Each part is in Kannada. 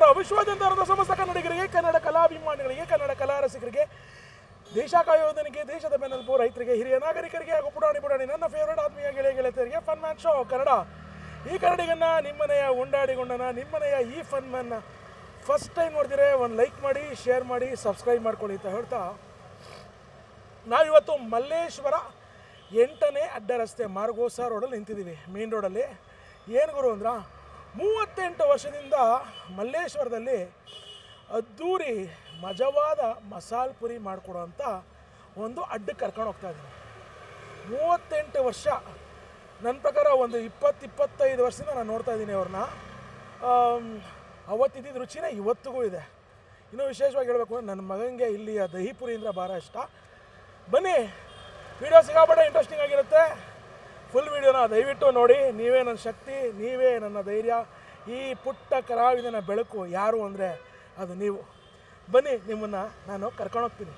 ನಮಸ್ಕಾರ. ವಿಶ್ವಾದ್ಯಂತ ಸಮಸ್ತ ಕನ್ನಡಿಗರಿಗೆ, ಕನ್ನಡ ಕಲಾಭಿಮಾನಿಗಳಿಗೆ, ಕನ್ನಡ ಕಲಾ ರಸಿಕರಿಗೆ, ದೇಶ ಕಾಯೋದನಿಗೆ, ದೇಶದ ಬೆನ್ನೆಲುಬು ರೈತರಿಗೆ, ಹಿರಿಯ ನಾಗರಿಕರಿಗೆ ಹಾಗೂ ಪುಟಾಣಿ ನನ್ನ ಫೇವರೇಟ್ ಆತ್ಮೀಯ ಗೆಳೆಯರಿಗೆ ಫನ್ ಮ್ಯಾನ್ ಶೋ ಕನ್ನಡ. ಈ ಕನ್ನಡಿಗನ್ನ ನಿಮ್ಮನೆಯ ಉಂಡಾಡಿಗೊಂಡನ ನಿಮ್ಮನೆಯ ಈ ಫನ್ ಮ್ಯಾನ್ನ ಫಸ್ಟ್ ಟೈಮ್ ನೋಡಿದ್ರೆ ಒಂದು ಲೈಕ್ ಮಾಡಿ, ಶೇರ್ ಮಾಡಿ, ಸಬ್ಸ್ಕ್ರೈಬ್ ಮಾಡ್ಕೊಳ್ಳಿ ಅಂತ ಹೇಳ್ತಾ, ನಾವಿವತ್ತು ಮಲ್ಲೇಶ್ವರ 8ನೇ ಅಡ್ಡ ರಸ್ತೆ ಮಾರ್ಗೋಸ ರೋಡಲ್ಲಿ ನಿಂತಿದ್ದೀವಿ. ಮೇನ್ ರೋಡಲ್ಲಿ ಏನು ಗುರು ಅಂದ್ರೆ 38 ವರ್ಷದಿಂದ ಮಲ್ಲೇಶ್ವರದಲ್ಲಿ ಅದ್ದೂರಿ ಮಜವಾದ ಮಸಾಲೆ ಪುರಿ ಮಾಡಿಕೊಡೋಂಥ ಒಂದು ಅಡ್ಡಕ್ಕೆ ಕರ್ಕೊಂಡು ಹೋಗ್ತಾ ಇದ್ದೀನಿ. 38 ವರ್ಷ, ನನ್ನ ಪ್ರಕಾರ ಒಂದು 20-25 ವರ್ಷದಿಂದ ನಾನು ನೋಡ್ತಾ ಇದ್ದೀನಿ ಅವ್ರನ್ನ. ಅವತ್ತಿದ್ದ ರುಚಿನೇ ಇವತ್ತಿಗೂ ಇದೆ. ಇನ್ನೂ ವಿಶೇಷವಾಗಿ ಹೇಳಬೇಕು ಅಂದರೆ ನನ್ನ ಮಗನಿಗೆ ಇಲ್ಲಿಯ ದಹಿ ಪುರಿ ಅಂದರೆ ಭಾಳ ಇಷ್ಟ. ಬನ್ನಿ, ವಿಡಿಯೋ ಸಿಕ್ಕಾಪಟ್ಟೆ ಇಂಟ್ರೆಸ್ಟಿಂಗ್ ಆಗಿರುತ್ತೆ. ಫುಲ್ ವಿಡಿಯೋನ ದಯವಿಟ್ಟು ನೋಡಿ. ನೀವೇ ನನ್ನ ಶಕ್ತಿ, ನೀವೇ ನನ್ನ ಧೈರ್ಯ. ಈ ಪುಟ್ಟ ಕಲಾವಿದನ ಬೆಳಕು ಯಾರು ಅಂದರೆ ಅದು ನೀವು. ಬನ್ನಿ, ನಿಮ್ಮನ್ನು ನಾನು ಕರ್ಕೊಂಡೋಗ್ತೀನಿ.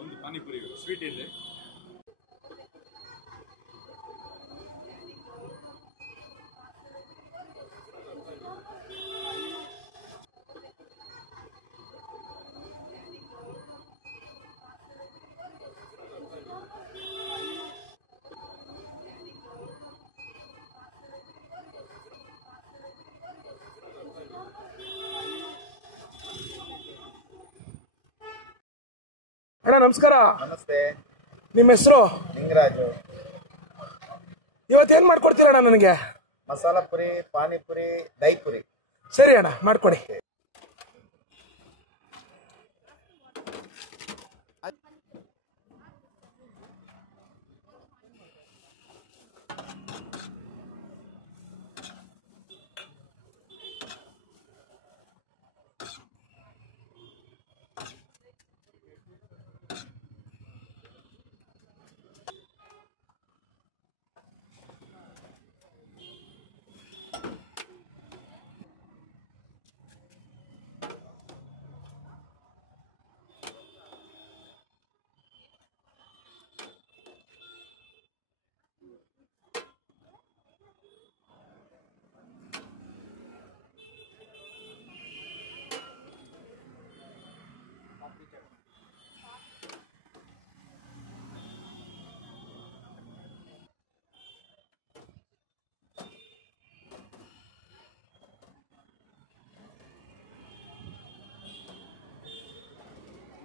ಒಂದು ಪಾನಿಪುರಿ ಸ್ವೀಟ್ ಇಲ್ಲಿ. ಅಣ್ಣ ನಮಸ್ಕಾರ. ನಮಸ್ತೆ. ನಿಮ್ಮ ಹೆಸರು? ಲಿಂಗರಾಜು. ಇವತ್ತೇನು ಮಾಡ್ಕೊಡ್ತೀರಣ್ಣ ನನಗೆ? ಮಸಾಲ ಪುರಿ, ಪಾನಿಪುರಿ, ದಹಿ ಪುರಿ. ಸರಿ ಅಣ್ಣ, ಮಾಡ್ಕೊಡಿ.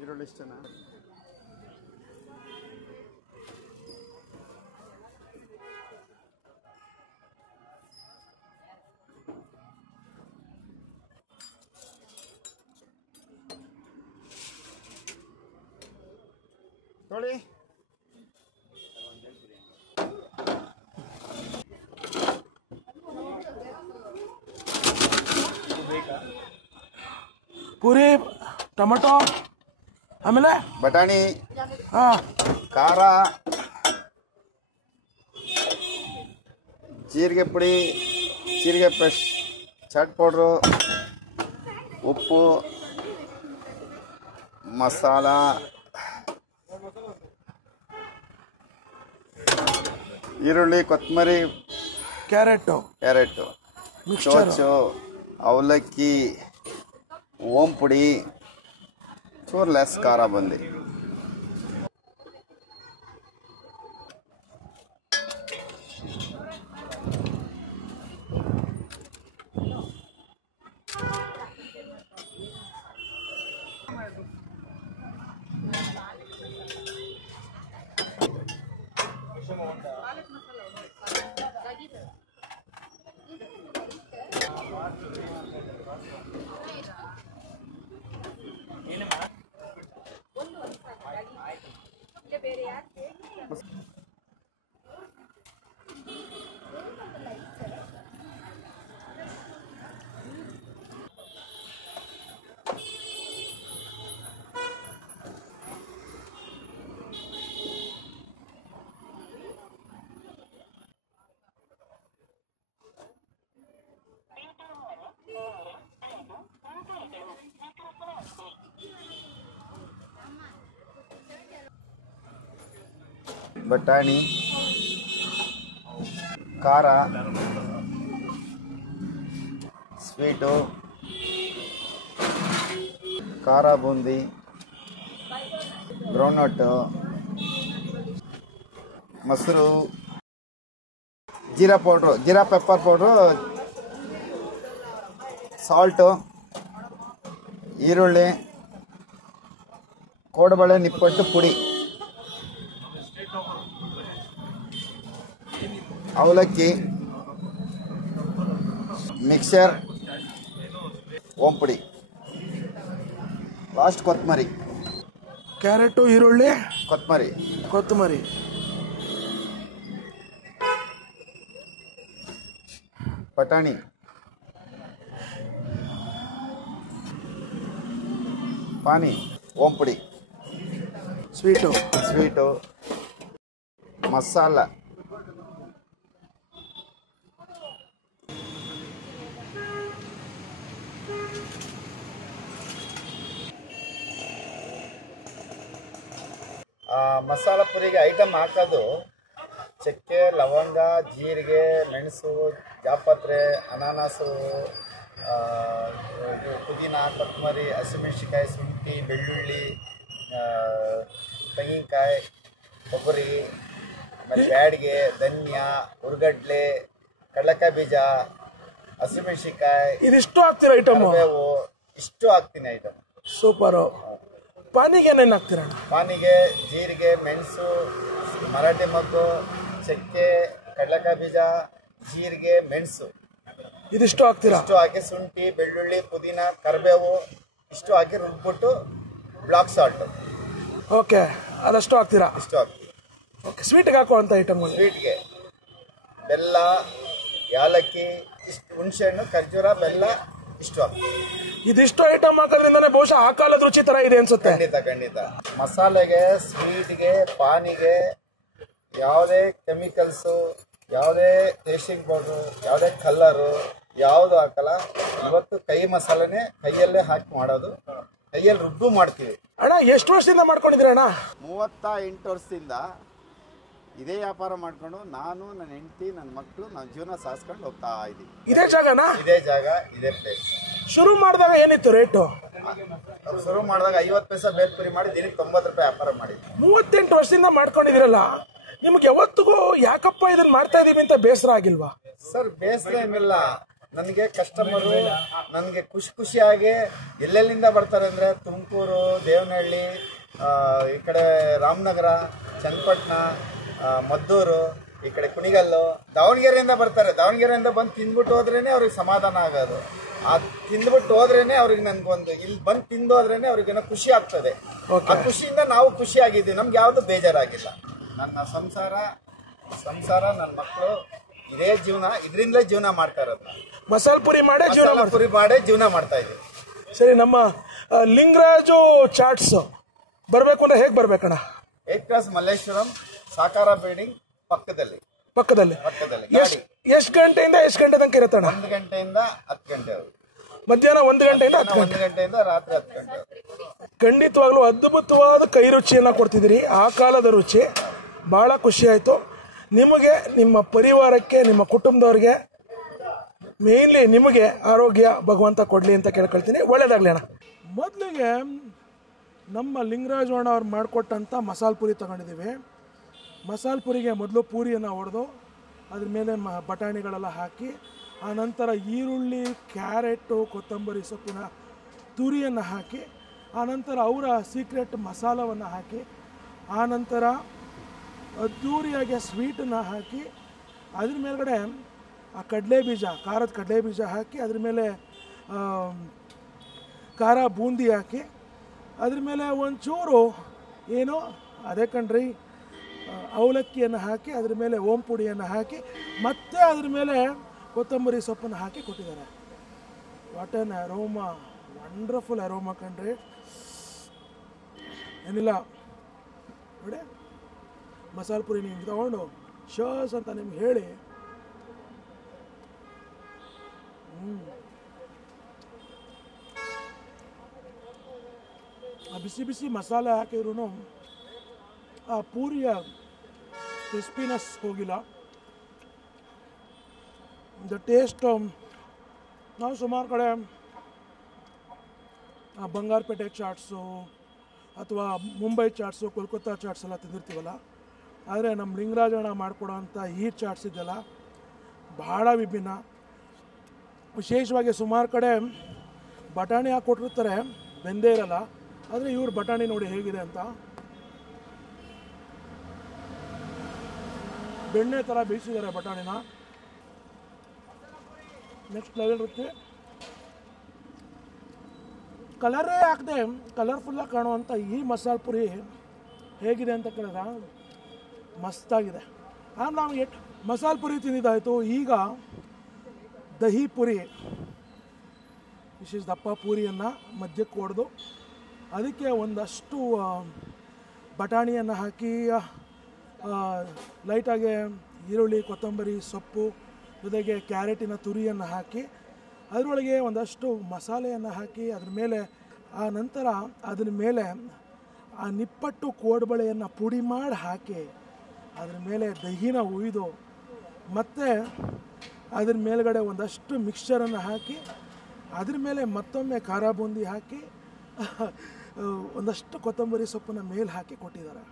ಈರುಳ್ಳಿ ಇಷ್ಟನಾ? ನೋಡಿ, ಪೂರಿ, ಟೊಮೆಟೊ, ಆಮೇಲೆ ಬಟಾಣಿ, ಖಾರ, ಜೀರಿಗೆ ಪುಡಿ, ಜೀರಿಗೆ ಪೇಸ್ಟ್, ಚಾಟ್ ಪೌಡ್ರು, ಉಪ್ಪು, ಮಸಾಲ, ಈರುಳ್ಳಿ, ಕೊತ್ತಂಬರಿ, ಕ್ಯಾರೆಟು, ಚೋಚು, ಅವಲಕ್ಕಿ, ಓಂ ಪುಡಿ, ಚೂರು ಲೆಸ್ ಖಾರ ಬಂದು. ಬಟಾಣಿ, ಖಾರ, ಸ್ವೀಟು, ಖಾರ ಬೂಂದಿ, ಗ್ರೌಂಡ್ನಟ್ಟು, ಮೊಸರು, jeera powder, jeera pepper powder, salt, ಈರುಳ್ಳಿ, ಕೋಡುಬಳೆ ನಿಪ್ಪಟ್ಟು ಪುಡಿ, ಅವಲಕ್ಕಿ, ಮಿಕ್ಸರ್, ಓಂ ಪುಡಿ, ಲಾಸ್ಟ್ ಕೊತ್ತಂಬರಿ, ಕ್ಯಾರೆಟು, ಈರುಳ್ಳಿ, ಕೊತ್ತಂಬರಿ, ಬಟಾಣಿ, ಪಾನಿ, ಓಂ ಪುಡಿ, ಸ್ವೀಟು, ಮಸಾಲ, ಮಸಾಲ ಪುರಿಗೆ ಐಟಮ್ ಹಾಕೋದು ಚಕ್ಕೆ, ಲವಂಗ, ಜೀರಿಗೆ, ಮೆಣಸು, ಜಾಪತ್ರೆ, ಅನಾನಸು, ಪುದೀನ, ಕೊತ್ತಂಬರಿ, ಹಸಿಮೆಣಸಿನ್ಕಾಯಿ, ಶುಂಠಿ, ಬೆಳ್ಳುಳ್ಳಿ, ತೆಂಗಿನಕಾಯಿ, ಕೊಬ್ಬರಿ, ಆಮೇಲೆ ಬ್ಯಾಡಿಗೆ, ಧನ್ಯ, ಹುರ್ಗಡ್ಲೆ, ಕಡಲೆಕಾಯಿ ಬೀಜ, ಹಸಿಮೆಣಸಿನ್ಕಾಯಿ, ಇದಿಷ್ಟು ಹಾಕ್ತೀರಾ ಐಟಮ್? ಇಷ್ಟು ಹಾಕ್ತೀನಿ ಐಟಮ್. ಸೂಪರು. ಪಾನಿಗೆ ಏನೇನು ಹಾಕ್ತೀರಾ? ಪಾನಿಗೆ ಜೀರಿಗೆ, ಮೆಣಸು, ಮರಾಠಿ ಮಗ್ಗು, ಚಕ್ಕೆ, ಕಡಲೆಕಾಯಿ ಬೀಜ, ಜೀರಿಗೆ, ಮೆಣಸು, ಇದಿಷ್ಟು ಹಾಕ್ತೀರಾ? ಇಷ್ಟು ಹಾಕಿ ಶುಂಠಿ, ಬೆಳ್ಳುಳ್ಳಿ, ಪುದೀನ, ಕರಿಬೇವು ಇಷ್ಟು ಹಾಕಿ ರುಬ್ಬಿಟ್ಟು ಬ್ಲಾಕ್ ಸಾಲ್ಟ್. ಓಕೆ, ಅದಷ್ಟು ಹಾಕ್ತೀರಾ? ಇಷ್ಟು ಹಾಕ್ತೀವಿ. ಓಕೆ, ಸ್ವೀಟ್ಗೆ ಹಾಕುವಂಥ ಐಟಮ್? ಸ್ವೀಟ್ಗೆ ಬೆಲ್ಲ, ಯಾಲಕ್ಕಿ, ಇಷ್ಟು ಹುಣಸೆಹಣ್ಣು, ಖರ್ಜೂರ, ಬೆಲ್ಲ ಇಷ್ಟು ಹಾಕ್ತೀವಿ. ಇದಿಷ್ಟು ಐಟಮ್ ಹಾಕೋದ್ರಿಂದನೇ ಬಹುಶಃ ಆ ಕಾಲದ ರುಚಿ ತರ ಇದೆ ಅನ್ಸುತ್ತೆ. ಖಂಡಿತ. ಮಸಾಲೆಗೆ, ಸ್ವೀಟ್ಗೆ, ಪಾನಿಗೆ ಯಾವುದೇ ಕೆಮಿಕಲ್ಸು, ಯಾವುದೇ ಟೇಸ್ಟಿಂಗ್ ಪೌಡ್ರು, ಯಾವುದೇ ಕಲ್ಲರು ಯಾವುದು ಹಾಕಲ್ಲ. ಇವತ್ತು ಕೈ ಮಸಾಲೆನೇ ಕೈಯಲ್ಲೇ ಹಾಕಿ ಮಾಡೋದು, ಕೈಯಲ್ಲಿ ರುಬ್ಬು ಮಾಡ್ತೀವಿ. ಅಣ್ಣ, ಎಷ್ಟು ವರ್ಷದಿಂದ ಮಾಡ್ಕೊಂಡಿದ್ದೀರ ಅಣ್ಣ? 38 ವರ್ಷದಿಂದ ಇದೇ ವ್ಯಾಪಾರ ಮಾಡ್ಕೊಂಡು ನಾನು, ನನ್ನ ಹೆಂಡತಿ, ನನ್ನ ಮಕ್ಕಳು, ನಾವು ಜೀವನ ಸಾಗಿಸ್ಕೊಂಡು ಹೋಗ್ತಾ ಇದ್ದೀವಿ. ಇದೇ ಜಾಗನಾ? ಇದೇ ಜಾಗ, ಇದೇ ಪ್ಲೇಸ್. ಶುರು ಮಾಡಿದಾಗ ಏನಿತ್ತು ರೇಟು? ಶುರು ಮಾಡಿದಾಗ 50 ಪೈಸೆ ಬೇಲ್ಪುರಿ ಮಾಡಿ ದಿನಕ್ಕೆ 90 ರೂಪಾಯಿ ವ್ಯಾಪಾರ ಮಾಡಿದ್ವಿ. 38 ವರ್ಷದಿಂದ ಮಾಡ್ಕೊಂಡಿದ್ದೀರಲ್ಲ, ನಿಮ್ಗೆ ಯಾವತ್ತಿಗೂ ಯಾಕಪ್ಪ ಇದನ್ನ ಮಾಡ್ತಾ ಇದೀವಿ ಅಂತ ಬೇಸರ ಆಗಿಲ್ವಾ? ಸರ್, ಬೇಸರ ಏನಿಲ್ಲ. ನನಗೆ ಕಸ್ಟಮರು ನನಗೆ ಖುಷಿಯಾಗಿ ಎಲ್ಲೆಲ್ಲಿಂದ ಬರ್ತಾರೆ ಅಂದರೆ ತುಮಕೂರು, ದೇವನಹಳ್ಳಿ, ಈ ಕಡೆ ರಾಮನಗರ, ಚನ್ನಪಟ್ಟಣ, ಮದ್ದೂರು, ಈ ಕಡೆ ಕುಣಿಗಲ್ಲು, ದಾವಣಗೆರೆಯಿಂದ ಬರ್ತಾರೆ. ದಾವಣಗೆರೆಯಿಂದ ಬಂದು ತಿಂದ್ಬಿಟ್ಟು ಹೋದ್ರೇನೆ ಅವ್ರಿಗೆ ಸಮಾಧಾನ ಆಗೋದು. ಆ ತಿಂದ್ಬಿಟ್ಟು ಹೋದ್ರೇನೆ ಅವ್ರಿಗೆ ನನ್ಗೊಂದು ಇಲ್ಲಿ ಬಂದು ತಿಂದು ಹೋದ್ರೇನೆ ಅವ್ರಿಗೇನೋ ಖುಷಿ ಆಗ್ತದೆ. ಆ ಖುಷಿಯಿಂದ ನಾವು ಖುಷಿ ಆಗಿದ್ದೀವಿ. ನಮ್ಗೆ ಯಾವುದು ಬೇಜಾರಾಗಿಲ್ಲ. ನನ್ನ ಸಂಸಾರ, ನನ್ನ ಮಕ್ಕಳು ಇದೇ ಜೀವನ, ಇದರಿಂದಲೇ ಜೀವನ ಮಾಡ್ತಾ ಇರೋದು. ಮಸಾಲ ಪುರಿ ಮಾಡೇ ಜೀವನ ಮಾಡ್ತಾ ಇದ್ದೀವಿ. ಸರಿ, ನಮ್ಮ ಲಿಂಗರಾಜು ಚಾಟ್ಸ್ ಬರ್ಬೇಕು ಅಂದ್ರೆ ಹೇಗೆ ಬರ್ಬೇಕಣ್ಣ? 8 ಕ್ರಾಸ್ ಮಲ್ಲೇಶ್ವರಂ, ಸಾಕಾರ ಬಿಲ್ಡಿಂಗ್ ಪಕ್ಕದಲ್ಲಿ. ಎಷ್ಟು ಗಂಟೆಯಿಂದ ಎಷ್ಟು ಗಂಟೆ ತನಕ ಇರುತ್ತಣ್ಣ? 1 ಗಂಟೆಯಿಂದ 10 ಗಂಟೆ. ಮಧ್ಯಾಹ್ನ 1 ಗಂಟೆಯಿಂದ 1 ಗಂಟೆಯಿಂದ ರಾತ್ರಿ 10 ಗಂಟೆ. ಖಂಡಿತವಾಗ್ಲೂ ಅದ್ಭುತವಾದ ಕೈ ರುಚಿಯನ್ನ ಕೊಡ್ತಿದ್ದೀರಿ. ಆ ಕಾಲದ ರುಚಿ ಬಹಳ ಖುಷಿ ಆಯ್ತು. ನಿಮಗೆ, ನಿಮ್ಮ ಪರಿವಾರಕ್ಕೆ, ನಿಮ್ಮ ಕುಟುಂಬದವ್ರಿಗೆ, ಮೇನ್ಲಿ ನಿಮಗೆ ಆರೋಗ್ಯ ಭಗವಂತ ಕೊಡ್ಲಿ ಅಂತ ಕೇಳ್ಕೊಳ್ತೀನಿ. ಒಳ್ಳೇದಾಗ್ಲಿ ಅಣ್ಣ. ಮೊದಲಿಗೆ ನಮ್ಮ ಲಿಂಗರಾಜು ಅಣ್ಣ ಅವ್ರು ಮಾಡಿಕೊಟ್ಟಂಥ ಮಸಾಲ ಪುರಿ ತಗೊಂಡಿದ್ದೀವಿ. ಮಸಾಲ ಪುರಿಗೆ ಮೊದಲು ಪೂರಿಯನ್ನು ಹೊಡೆದು ಅದ್ರ ಮೇಲೆ ಬಟಾಣಿಗಳೆಲ್ಲ ಹಾಕಿ, ಆನಂತರ ಈರುಳ್ಳಿ, ಕ್ಯಾರೆಟು, ಕೊತ್ತಂಬರಿ ಸೊಪ್ಪಿನ ತುರಿಯನ್ನು ಹಾಕಿ, ಆನಂತರ ಅವರ ಸೀಕ್ರೆಟ್ ಮಸಾಲವನ್ನು ಹಾಕಿ, ಆನಂತರ ಅದ್ದೂರಿಯಾಗಿ ಸ್ವೀಟನ್ನು ಹಾಕಿ, ಅದ್ರ ಮೇಲ್ಗಡೆ ಆ ಕಡಲೆ ಬೀಜ, ಖಾರದ ಕಡಲೆ ಬೀಜ ಹಾಕಿ, ಅದ್ರ ಮೇಲೆ ಖಾರ ಬೂಂದಿ ಹಾಕಿ, ಅದ್ರ ಮೇಲೆ ಒಂಚೂರು ಏನೋ ಅದೇ ಕಣ್ರಿ ಅವಲಕ್ಕಿಯನ್ನು ಹಾಕಿ, ಅದ್ರ ಮೇಲೆ ಓಂ ಪುಡಿಯನ್ನು ಹಾಕಿ, ಮತ್ತೆ ಅದ್ರ ಮೇಲೆ ಕೊತ್ತಂಬರಿ ಸೊಪ್ಪನ್ನು ಹಾಕಿ ಕೊಟ್ಟಿದ್ದಾರೆ. What on aroma, wonderful aroma ಕಣ್ರಿ. ಏನಿಲ್ಲ ನೋಡಿ, ಮಸಾಲ ಪುರಿ ನೀವು ತಗೊಂಡು ಶೋಸ್ ಅಂತ ನಿಮ್ಗೆ ಹೇಳಿ, ಆ ಬಿಸಿ ಬಿಸಿ ಮಸಾಲೆ ಹಾಕಿದ್ರು ಆ ಪೂರಿಯ ಕ್ರಿಸ್ಪಿನೆಸ್ ಹೋಗಿಲ್ಲ. ದ ಟೇಸ್ಟ್ ನಾವು ಸುಮಾರು ಕಡೆ ಬಂಗಾರಪೇಟೆ ಚಾಟ್ಸು ಅಥವಾ ಮುಂಬೈ ಚಾಟ್ಸು ಕೋಲ್ಕತ್ತಾ ಚಾಟ್ಸ್ ಎಲ್ಲ ತಿಂದಿರ್ತೀವಲ್ಲ, ಆದರೆ ನಮ್ಮ ಲಿಂಗರಾಜಣ್ಣ ಮಾಡಿಕೊಡೋ ಅಂಥ ಈ ಚಾಟ್ಸ್ ಇದೆಯಲ್ಲ ಭಾಳ ವಿಭಿನ್ನ. ವಿಶೇಷವಾಗಿ ಸುಮಾರು ಕಡೆ ಬಟಾಣಿ ಹಾಕ್ಕೊಟ್ಟಿರ್ತಾರೆ, ಬೆಂದೇ ಇರಲ್ಲ. ಆದರೆ ಇವ್ರ ಬಟಾಣಿ ನೋಡಿ ಹೇಗಿದೆ ಅಂತ, ಬೆಣ್ಣೆ ಥರ ಬೇಯಿಸಿದ್ದಾರೆ ಬಟಾಣಿನ. ನೆಕ್ಸ್ಟ್ ಲೆವೆಲ್ ರುಚಿ. ಕಲರೇ ಹಾಕದೆ ಕಲರ್ಫುಲ್ಲಾಗಿ ಕಾಣುವಂಥ ಈ ಮಸಾಲೆ ಪುರಿ ಹೇಗಿದೆ ಅಂತ ಕೇಳಿದ್ರೆ ಮಸ್ತಾಗಿದೆ. ಆಮೇಲೆ ನಾವು ಮಸಾಲೆ ಪುರಿ ತಿಂದಿದ್ದಾಯಿತು. ಈಗ ದಹಿ ಪುರಿ, ವಿಶೇಷ ದಪ್ಪ ಪೂರಿಯನ್ನು ಮಧ್ಯಕ್ಕೆ ಹೊಡೆದು ಅದಕ್ಕೆ ಒಂದಷ್ಟು ಬಟಾಣಿಯನ್ನು ಹಾಕಿ ಲೈಟಾಗಿ ಈರುಳ್ಳಿ, ಕೊತ್ತಂಬರಿ ಸೊಪ್ಪು ಜೊತೆಗೆ ಕ್ಯಾರೆಟಿನ ತುರಿಯನ್ನು ಹಾಕಿ ಅದರೊಳಗೆ ಒಂದಷ್ಟು ಮಸಾಲೆಯನ್ನು ಹಾಕಿ ಅದ್ರ ಮೇಲೆ ಆ ನಂತರ ಅದ್ರ ಮೇಲೆ ಆ ನಿಪ್ಪಟ್ಟು ಕೋಡ್ಬಳೆಯನ್ನು ಪುಡಿ ಮಾಡಿ ಹಾಕಿ ಅದ್ರ ಮೇಲೆ ದಹಿನ ಉಯ್ದು ಮತ್ತು ಅದ್ರ ಮೇಲ್ಗಡೆ ಒಂದಷ್ಟು ಮಿಕ್ಸ್ಚರನ್ನು ಹಾಕಿ ಅದ್ರ ಮೇಲೆ ಮತ್ತೊಮ್ಮೆ ಖಾರ ಬೂಂದಿ ಹಾಕಿ ಒಂದಷ್ಟು ಕೊತ್ತಂಬರಿ ಸೊಪ್ಪನ್ನು ಮೇಲೆ ಹಾಕಿ ಕೊಟ್ಟಿದ್ದಾರೆ.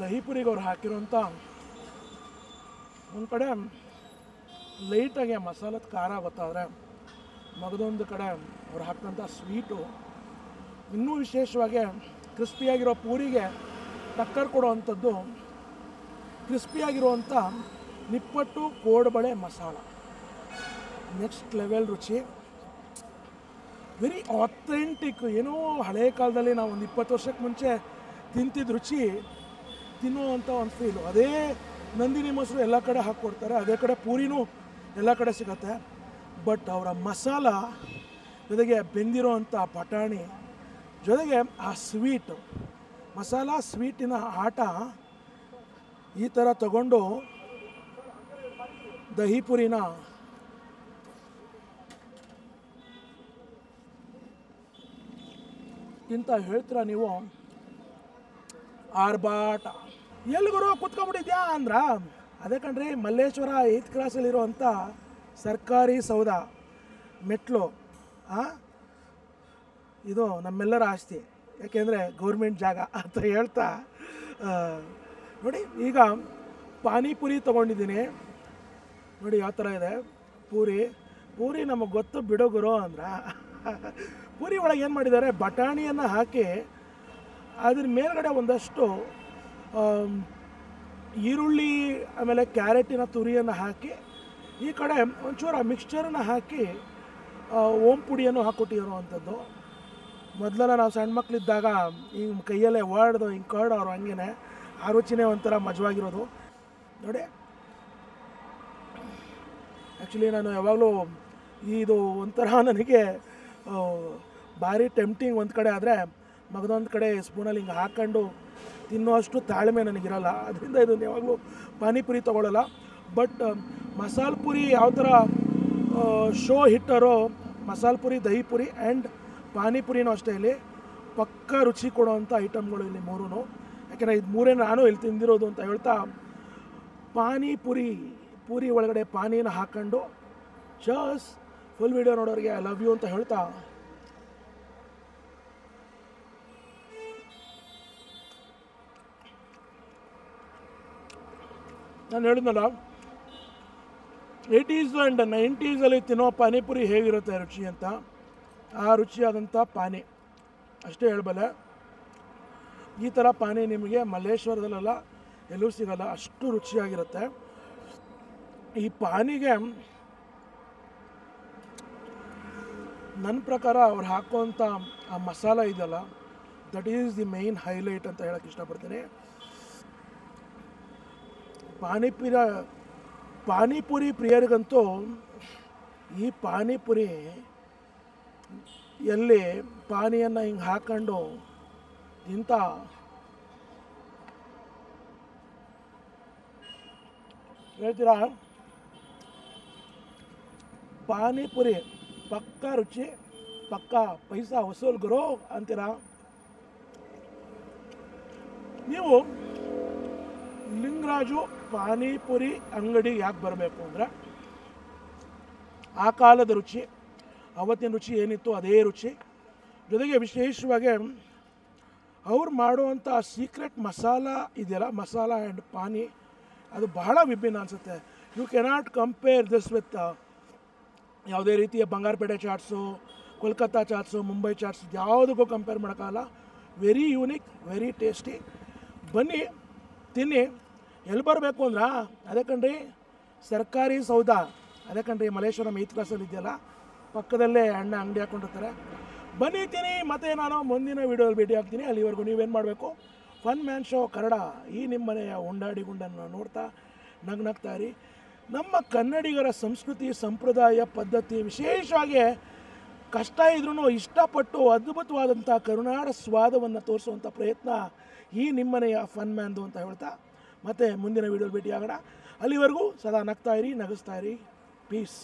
ದಹಿ ಪುರಿಗೆ ಅವ್ರು ಹಾಕಿರೋಂಥ ಒಂದು ಕಡೆ ಲೈಟಾಗಿ ಮಸಾಲದ ಖಾರ ಗೊತ್ತಾದರೆ ಮಗದೊಂದು ಕಡೆ ಅವ್ರು ಹಾಕಿದಂಥ ಸ್ವೀಟು ಇನ್ನೂ ವಿಶೇಷವಾಗಿ ಕ್ರಿಸ್ಪಿಯಾಗಿರೋ ಪೂರಿಗೆ ಟಕ್ಕರ್ ಕೊಡುವಂಥದ್ದು ಕ್ರಿಸ್ಪಿಯಾಗಿರುವಂಥ ನಿಪ್ಪಟ್ಟು ಕೋಡ್ಬಳೆ ಮಸಾಲ. ನೆಕ್ಸ್ಟ್ ಲೆವೆಲ್ ರುಚಿ, ವೆರಿ ಆಥೆಂಟಿಕ್. ಏನೋ ಹಳೆ ಕಾಲದಲ್ಲಿ ನಾವು ಒಂದು 20 ವರ್ಷಕ್ಕೆ ಮುಂಚೆ ತಿಂತಿದ್ದ ರುಚಿ ತಿನ್ನುವಂಥ ಒಂದು ಫೀಲು. ಅದೇ ನಂದಿನಿ ಮೊಸರು ಎಲ್ಲ ಕಡೆ ಹಾಕ್ಕೊಡ್ತಾರೆ, ಅದೇ ಕಡೆ ಪೂರಿನೂ ಎಲ್ಲ ಕಡೆ ಸಿಗುತ್ತೆ. ಬಟ್ ಅವರ ಮಸಾಲ ಜೊತೆಗೆ ಬೆಂದಿರೋ ಅಂಥ ಬಟಾಣಿ ಜೊತೆಗೆ ಆ ಸ್ವೀಟು, ಮಸಾಲ ಸ್ವೀಟಿನ ಆಟ ಈ ಥರ ತಗೊಂಡು ದಹಿ ಪುರಿನ ಇಂತ ಹೇಳ್ತೀರ ನೀವು, ಆರ್ಭಾಟ. ಎಲ್ಲಿಗೂ ಕುತ್ಕೊಂಡ್ಬಿಟ್ಟಿದ್ಯಾ ಅಂದ್ರ ಅದೇ ಕಣ್ರಿ, ಮಲ್ಲೇಶ್ವರ 8th ಕ್ರಾಸಲ್ಲಿರುವಂಥ ಸರ್ಕಾರಿ ಸೌಧ ಮೆಟ್ಲು. ಇದು ನಮ್ಮೆಲ್ಲರ ಆಸ್ತಿ, ಯಾಕೆಂದರೆ ಗೌರ್ಮೆಂಟ್ ಜಾಗ ಅಂತ ಹೇಳ್ತಾ ನೋಡಿ. ಈಗ ಪಾನಿಪುರಿ ತೊಗೊಂಡಿದ್ದೀನಿ ನೋಡಿ ಯಾವ ಥರ ಇದೆ ಪೂರಿ ನಮಗೆ ಗೊತ್ತು ಬಿಡೋ ಗುರು ಅಂದ್ರೆ. ಪೂರಿ ಒಳಗೆ ಏನು ಮಾಡಿದ್ದಾರೆ, ಬಟಾಣಿಯನ್ನು ಹಾಕಿ ಅದ್ರ ಮೇಲ್ಗಡೆ ಒಂದಷ್ಟು ಈರುಳ್ಳಿ ಆಮೇಲೆ ಕ್ಯಾರೆಟಿನ ತುರಿಯನ್ನು ಹಾಕಿ ಈ ಕಡೆ ಒಂಚೂರು ಮಿಕ್ಸ್ಚರನ್ನು ಹಾಕಿ ಓಂ ಪುಡಿಯನ್ನು ಹಾಕ್ಕೊಟ್ಟಿರುವಂಥದ್ದು. ಮೊದಲೆಲ್ಲ ನಾವು ಸಣ್ಣ ಮಕ್ಕಳಿದ್ದಾಗ ಹಿಂಗೆ ಕೈಯಲ್ಲೇ ಹೊಡೆದು ಹಿಂಗೆ ಕರ್ಡೋರು ಹಂಗೇ ಆ ರುಚಿನೇ ಒಂಥರ ಮಜವಾಗಿರೋದು ನೋಡಿ. ಆ್ಯಕ್ಚುಲಿ ನಾನು ಯಾವಾಗಲೂ ಇದು ಒಂಥರ ನನಗೆ ಭಾರಿ ಟೆಂಪ್ಟಿಂಗ್. ಒಂದು ಕಡೆ ಆದರೆ ಮಗದೊಂದು ಕಡೆ ಸ್ಪೂನಲ್ಲಿ ಹಿಂಗೆ ಹಾಕ್ಕೊಂಡು ತಿನ್ನೋಷ್ಟು ತಾಳ್ಮೆ ನನಗಿರಲ್ಲ, ಅದರಿಂದ ಇದನ್ನು ಯಾವಾಗಲೂ ಪಾನಿಪುರಿ ತೊಗೊಳ್ಳಲ್ಲ. ಬಟ್ ಮಸಾಲೆ ಪುರಿ ಯಾವ ಥರ ಶೋ ಹಿಟ್ಟರೋ, ಮಸಾಲೆ ಪುರಿ, ದಹಿ ಪುರಿ ಆ್ಯಂಡ್ ಪಾನಿಪುರಿನೂ ಅಷ್ಟೇ ಇಲ್ಲಿ ಪಕ್ಕಾ ರುಚಿ ಕೊಡೋವಂಥ ಐಟಮ್ಗಳು ಇಲ್ಲಿ ಮೂರೂ. ಯಾಕೆಂದರೆ ಇದು ಮೂರೇ ನಾನು ಇಲ್ಲಿ ತಿಂದಿರೋದು ಅಂತ ಹೇಳ್ತಾ, ಪೂರಿ ಒಳಗಡೆ ಪಾನಿನ ಹಾಕ್ಕೊಂಡು ಜಸ್ಟ್ ಫುಲ್ ವಿಡಿಯೋ ನೋಡೋರಿಗೆ ಐ ಲವ್ ಯು ಅಂತ ಹೇಳ್ತಾ ನಾನು ಹೇಳಿದ್ನಲ್ಲ 80s ಆ್ಯಂಡ್ 90s ತಿನ್ನೋ ಪಾನಿಪುರಿ ಹೇಗಿರುತ್ತೆ ರುಚಿ ಅಂತ, ಆ ರುಚಿಯಾದಂಥ ಪಾನಿ ಅಷ್ಟೇ ಹೇಳಬಲ್ಲೆ. ಈ ಥರ ಪಾನಿ ನಿಮಗೆ ಮಲ್ಲೇಶ್ವರದಲ್ಲೆಲ್ಲ ಎಲ್ಲೂ ಸಿಗಲ್ಲ, ಅಷ್ಟು ರುಚಿಯಾಗಿರುತ್ತೆ. ಈ ಪಾನಿಗೆ ನನ್ನ ಪ್ರಕಾರ ಅವ್ರು ಹಾಕುವಂಥ ಆ ಮಸಾಲ ಇದೆಯಲ್ಲ, that is the main highlight ಅಂತ ಹೇಳೋಕ್ಕೆ ಇಷ್ಟಪಡ್ತೀನಿ. ಪಾನಿಪುರಿ ಪ್ರಿಯರಿಗಂತೂ ಈ ಪಾನಿಪುರಿ ಎಲ್ಲಿ ಪಾನಿಯನ್ನು ಹಿಂಗೆ ಹಾಕ್ಕೊಂಡು ಇಂಥ ಹೇಳ್ತೀರಾ ಪಾನಿಪುರಿ ಪಕ್ಕಾ ರುಚಿ, ಪಕ್ಕಾ ಪೈಸಾ ವಸೂಲ್ ಗುರು ಅಂತೀರಾ? ನೀವು ಲಿಂಗರಾಜು ಪಾನಿಪುರಿ ಅಂಗಡಿ ಯಾಕೆ ಬರಬೇಕು ಅಂದರೆ, ಆ ಕಾಲದ ರುಚಿ, ಅವತ್ತಿನ ರುಚಿ ಏನಿತ್ತು ಅದೇ ರುಚಿ, ಜೊತೆಗೆ ವಿಶೇಷವಾಗಿ ಅವ್ರು ಮಾಡುವಂಥ ಸೀಕ್ರೆಟ್ ಮಸಾಲ ಇದೆಯಲ್ಲ, ಮಸಾಲ ಆ್ಯಂಡ್ ಪಾನಿ, ಅದು ಬಹಳ ವಿಭಿನ್ನ ಅನಿಸುತ್ತೆ. You cannot compare this with ಯಾವುದೇ ರೀತಿಯ ಬಂಗಾರಪೇಟೆ ಚಾಟ್ಸು, ಕೋಲ್ಕತ್ತಾ ಚಾಟ್ಸು, ಮುಂಬೈ ಚಾಟ್ಸ್ ಯಾವುದಕ್ಕೂ ಕಂಪೇರ್ ಮಾಡೋಕ್ಕಾಗಲ್ಲ. Very unique, very tasty. ಬನ್ನಿ ತಿನ್ನಿ. ಎಲ್ಲಿ ಬರಬೇಕು ಅಂದ್ರೆ ಅದೇ ಕಣ್ರಿ ಸರ್ಕಾರಿ ಸೌಧ, ಅದೇ ಕಣ್ರಿ ಮಲ್ಲೇಶ್ವರಂ 8th ಕ್ಲಾಸಲ್ಲಿ ಇದೆಯಲ್ಲ, ಪಕ್ಕದಲ್ಲೇ ಅಣ್ಣ ಅಂಗಡಿ ಹಾಕ್ಕೊಂಡಿರ್ತಾರೆ. ಬನ್ನಿ ತಿನ್ನಿ. ಮತ್ತು ನಾನು ಮುಂದಿನ ವೀಡಿಯೋದಲ್ಲಿ ಭೇಟಿ ಆಗ್ತೀನಿ. ಅಲ್ಲಿವರೆಗೂ ನೀವೇನು ಮಾಡಬೇಕು, ಫನ್ ಮ್ಯಾನ್ ಶೋ ಕನ್ನಡ ಈ ನಿಮ್ಮ ಮನೆಯ ಉಂಡಾಡಿ ಗುಂಡನ್ನು ನೋಡ್ತಾ ನಗ್ನಗ್ತಾ ಇರಿ. ನಮ್ಮ ಕನ್ನಡಿಗರ ಸಂಸ್ಕೃತಿ, ಸಂಪ್ರದಾಯ, ಪದ್ಧತಿ, ವಿಶೇಷವಾಗಿ ಕಷ್ಟ ಇದ್ರೂ ಇಷ್ಟಪಟ್ಟು ಅದ್ಭುತವಾದಂಥ ಕರುನಾಡ ಸ್ವಾದವನ್ನು ತೋರಿಸುವಂಥ ಪ್ರಯತ್ನ ಈ ನಿಮ್ಮನೆಯ ಫನ್ ಮ್ಯಾನ್ದು ಅಂತ ಹೇಳ್ತಾ ಮತ್ತೆ ಮುಂದಿನ ವೀಡಿಯೋಲಿ ಭೇಟಿ ಆಗೋಣ. ಅಲ್ಲಿವರೆಗೂ ಸದಾ ನಗ್ತಾ ಇರಿ, ನಗಿಸ್ತಾ ಇರಿ. ಪೀಸ್.